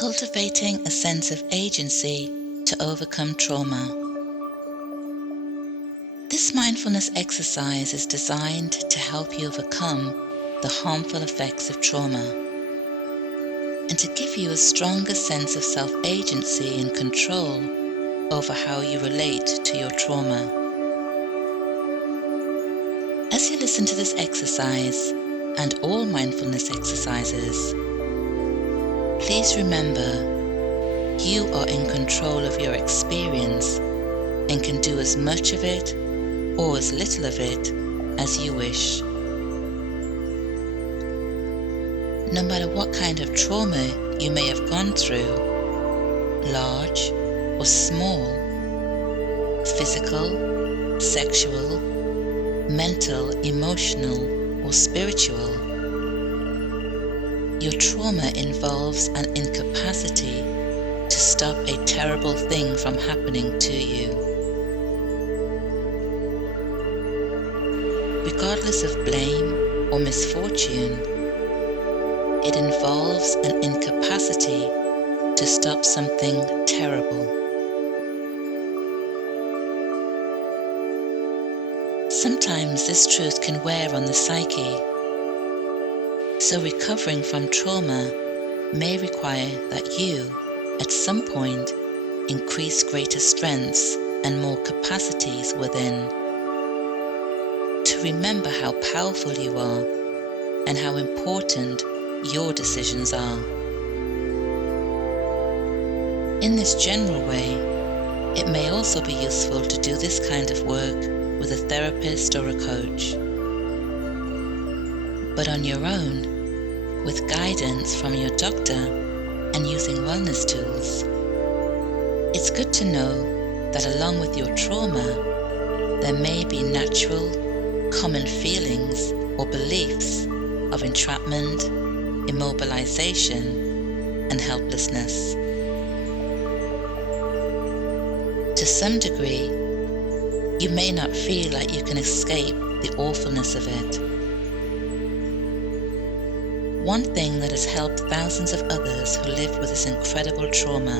Cultivating a sense of agency to overcome trauma. This mindfulness exercise is designed to help you overcome the harmful effects of trauma and to give you a stronger sense of self-agency and control over how you relate to your trauma. As you listen to this exercise and all mindfulness exercises, please remember you are in control of your experience and can do as much of it or as little of it as you wish. No matter what kind of trauma you may have gone through, large or small, physical, sexual, mental, emotional, or spiritual, your trauma involves an incapacity to stop a terrible thing from happening to you. Regardless of blame or misfortune, it involves an incapacity to stop something terrible. Sometimes this truth can wear on the psyche, so recovering from trauma may require that you, at some point, increase greater strengths and more capacities within, to remember how powerful you are and how important your decisions are. In this general way, it may also be useful to do this kind of work with a therapist or a coach. But on your own, with guidance from your doctor and using wellness tools, it's good to know that along with your trauma, there may be natural, common feelings or beliefs of entrapment, immobilization, and helplessness. To some degree, you may not feel like you can escape the awfulness of it. One thing that has helped thousands of others who live with this incredible trauma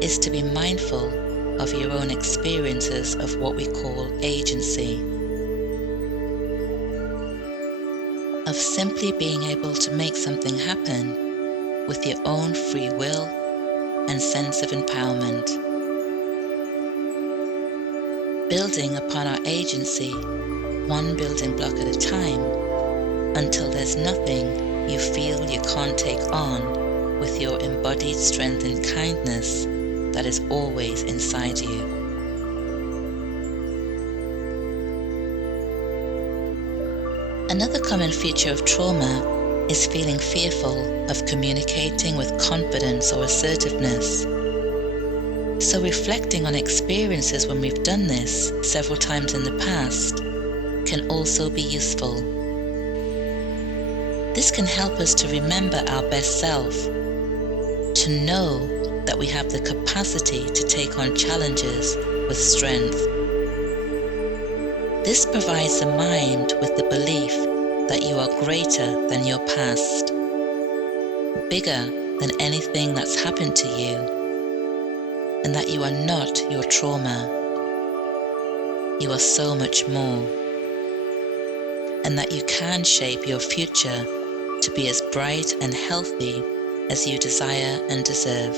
is to be mindful of your own experiences of what we call agency, of simply being able to make something happen with your own free will and sense of empowerment. Building upon our agency, one building block at a time, until there's nothing you feel you can't take on with your embodied strength and kindness that is always inside you. Another common feature of trauma is feeling fearful of communicating with confidence or assertiveness. So reflecting on experiences when we've done this several times in the past can also be useful. This can help us to remember our best self, to know that we have the capacity to take on challenges with strength. This provides the mind with the belief that you are greater than your past, bigger than anything that's happened to you, and that you are not your trauma. You are so much more, and that you can shape your future to be as bright and healthy as you desire and deserve.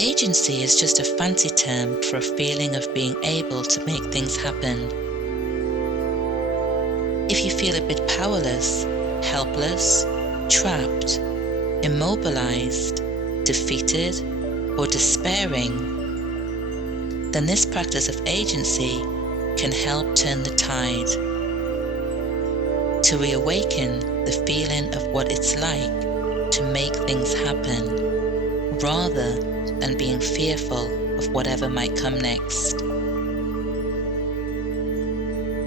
Agency is just a fancy term for a feeling of being able to make things happen. If you feel a bit powerless, helpless, trapped, immobilized, defeated, or despairing, then this practice of agency can help turn the tide, to reawaken the feeling of what it's like to make things happen, rather than being fearful of whatever might come next.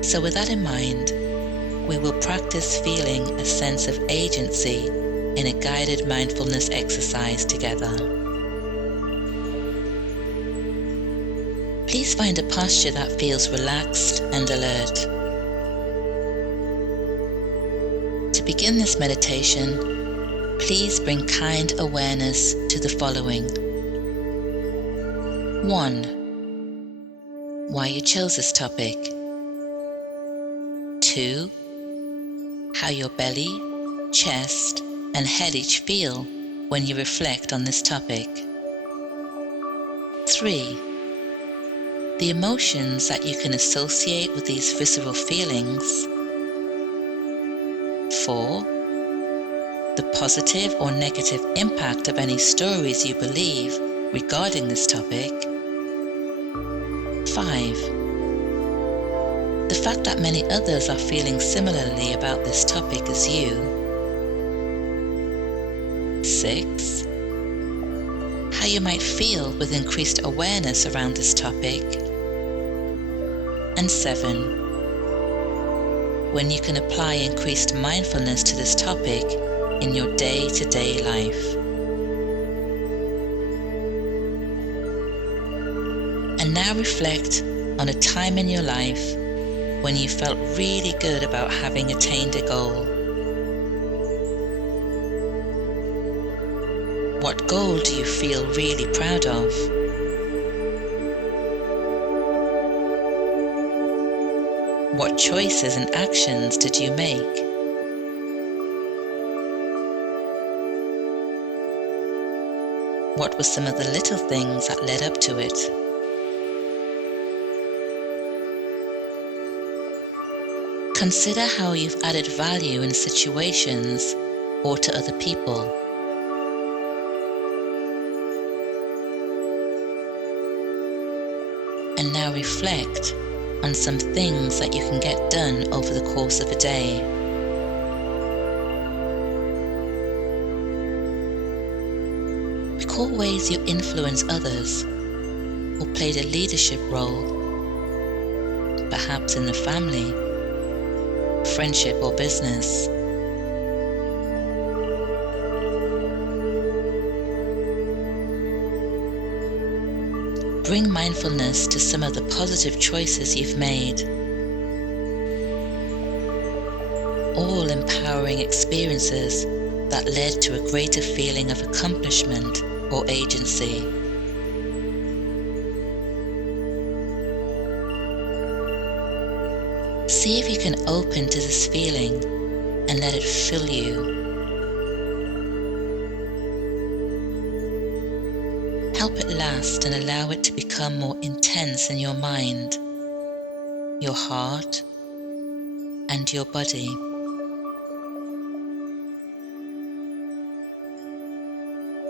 So with that in mind, we will practice feeling a sense of agency in a guided mindfulness exercise together. Please find a posture that feels relaxed and alert. To To begin this meditation, please bring kind awareness to the following. 1. Why you chose this topic. 2. How your belly, chest, and head each feel when you reflect on this topic. 3. The emotions that you can associate with these visceral feelings. 4. The positive or negative impact of any stories you believe regarding this topic. 5. The fact that many others are feeling similarly about this topic as you. 6. How you might feel with increased awareness around this topic. And 7. When you can apply increased mindfulness to this topic in your day-to-day life. And now reflect on a time in your life when you felt really good about having attained a goal. What goal do you feel really proud of? What choices and actions did you make? What were some of the little things that led up to it? Consider how you've added value in situations or to other people. And now reflect on some things that you can get done over the course of a day. Recall ways you influence others or played a leadership role, perhaps in the family, friendship or business. Bring mindfulness to some of the positive choices you've made. All empowering experiences that led to a greater feeling of accomplishment or agency. See if you can open to this feeling and let it fill you. Help it last and allow it to become more intense in your mind, your heart, and your body.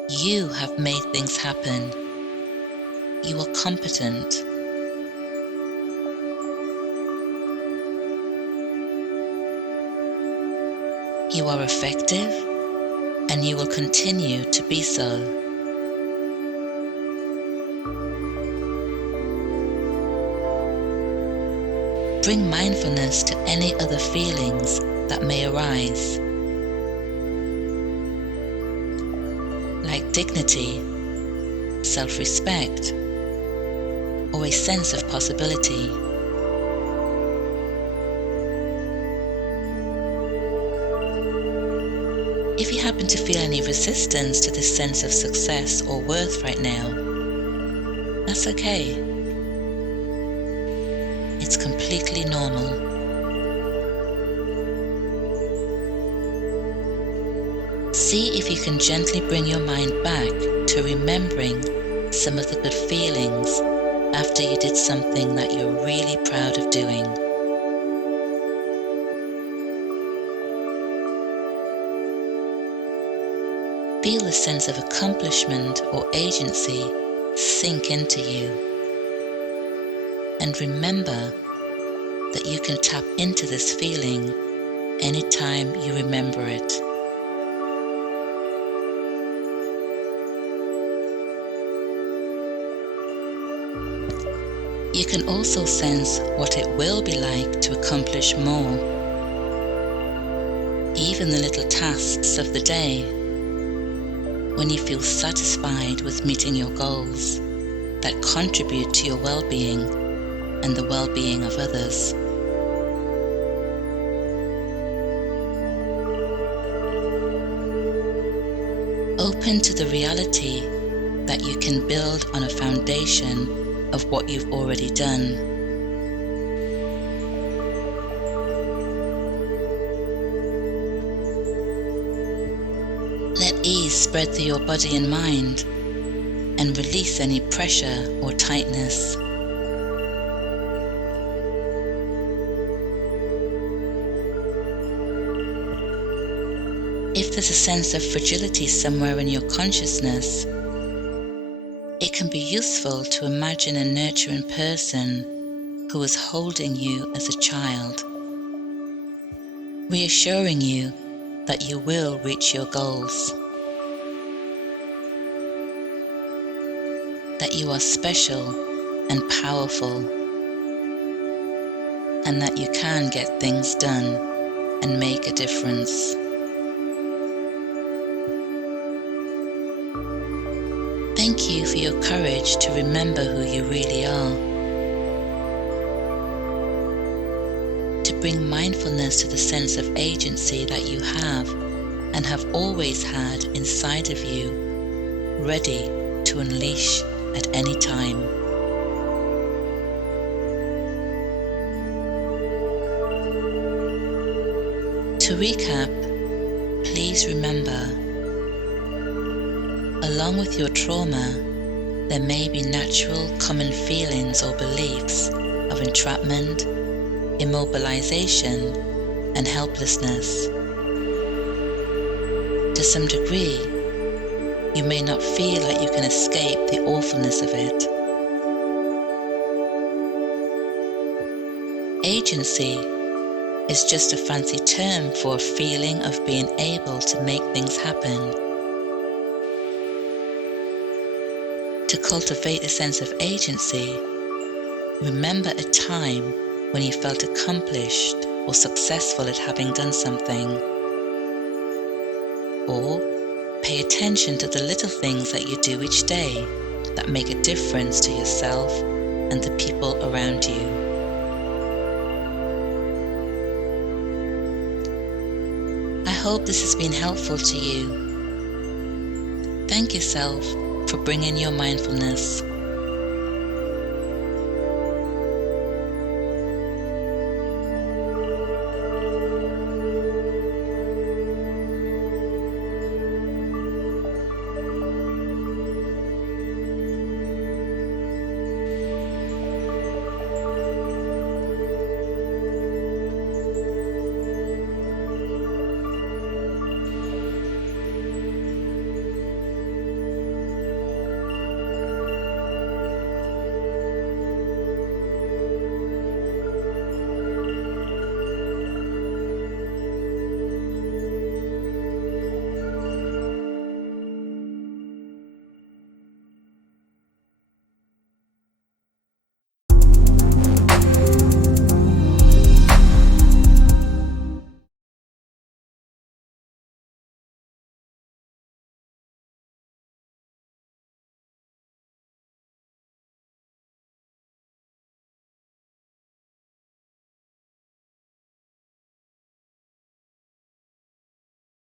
You have made things happen. You are competent. You are effective, and you will continue to be so. Bring mindfulness to any other feelings that may arise, like dignity, self-respect, or a sense of possibility. If you happen to feel any resistance to this sense of success or worth right now, that's okay. It's completely normal. See if you can gently bring your mind back to remembering some of the good feelings after you did something that you're really proud of doing. Feel the sense of accomplishment or agency sink into you. And remember that you can tap into this feeling anytime you remember it. You can also sense what it will be like to accomplish more. Even the little tasks of the day, when you feel satisfied with meeting your goals that contribute to your well-being and the well-being of others. open to the reality that you can build on a foundation of what you've already done. Let ease spread through your body and mind, and release any pressure or tightness. If there's a sense of fragility somewhere in your consciousness, it can be useful to imagine a nurturing person who was holding you as a child, reassuring you that you will reach your goals, that you are special and powerful, and that you can get things done and make a difference. Thank you for your courage to remember who you really are, to bring mindfulness to the sense of agency that you have and have always had inside of you, ready to unleash at any time. To recap, please remember, along with your trauma, there may be natural common feelings or beliefs of entrapment, immobilization, and helplessness. To some degree, you may not feel like you can escape the awfulness of it. Agency is just a fancy term for a feeling of being able to make things happen. To cultivate a sense of agency, remember a time when you felt accomplished or successful at having done something. Or pay attention to the little things that you do each day that make a difference to yourself and the people around you. I hope this has been helpful to you. Thank yourself for bringing your mindfulness